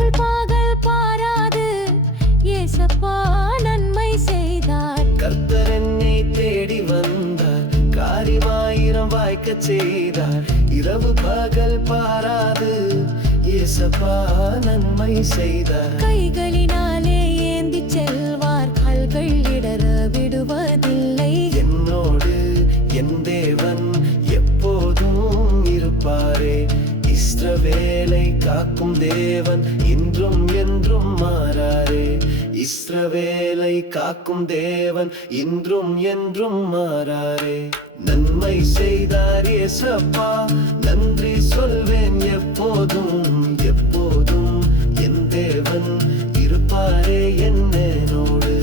இரவுகள் பகல் பாராது ஏசப்பா நன்மை செய்தார். கர்த்தர் என்னை தேடி வந்தார், காரியமாயிரம் வாய்க்கச் செய்தார். இரவு பகல் பாராது ஏசப்பா நன்மை செய்தார். கைகளினாலே ஏந்தி செல்வார், கால்கள் இடற விடுவதில்லை. என்னோடு என் தேவன் எப்போதும் இருப்பாரே. இஸ்ரவேலை காக்கும் தேவன் இன்றும் என்றும் மாறாரே. இஸ்ரவேலை காக்கும் தேவன் இன்றும் என்றும் மாறாரே. நன்மை செய்தார் ஏசப்பா, நன்றி சொல்வேன் எப்போதும் எப்போதும். என் தேவன் இருப்பாரே என்னோடு.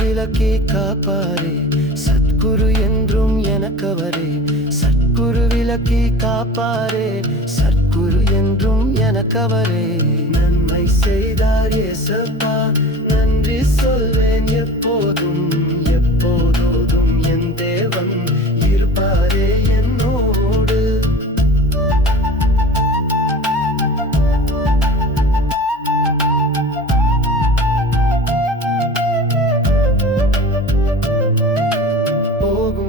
விலக்கி காப்பாரே, சத்குரு என்றும் எனக்கவரே. சத்குரு விலக்கி காப்பாரே, சத்குரு என்றும் எனக்கவரே. நன்மை செய்தார் ஏசப்பா, நன்றி சொல்வேன் எப்போதும் எப்போதும். என் தேவன் இருப்பாரே என்னோடு.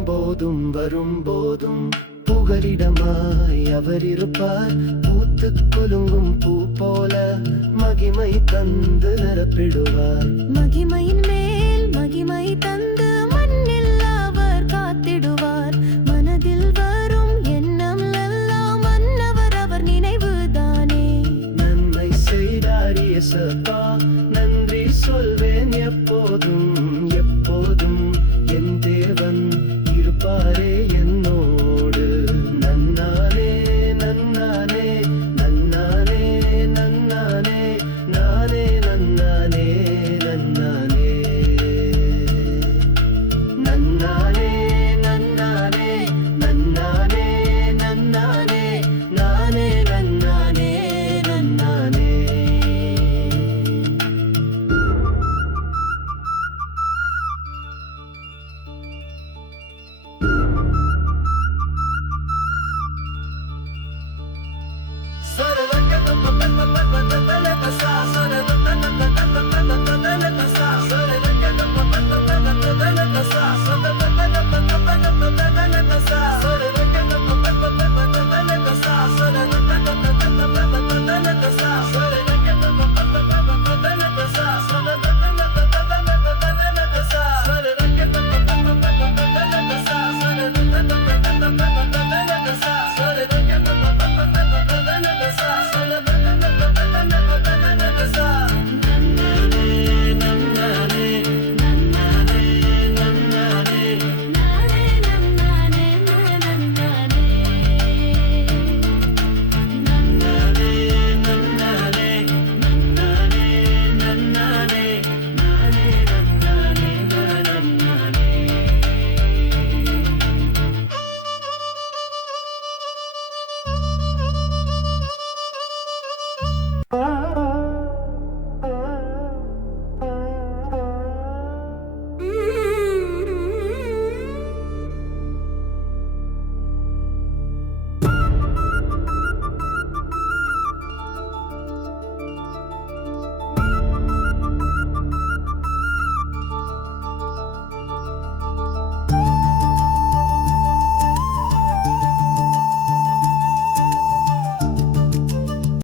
போதும் வரும்போதும் புகலிடமாய் அவர் இருப்பார். பூத்து குலுங்கும் பூ போல மகிமை தந்து நிரப்பிடுவார். மகிமையின் மேல் மகிமை தந்து மண்ணில் அவர் காத்திடுவார். மனதில் வரும் எண்ணம் எல்லாம் மன்னவர் அவர் நினைவுதானே. நன்மை செய்தார் இயேசப்பா,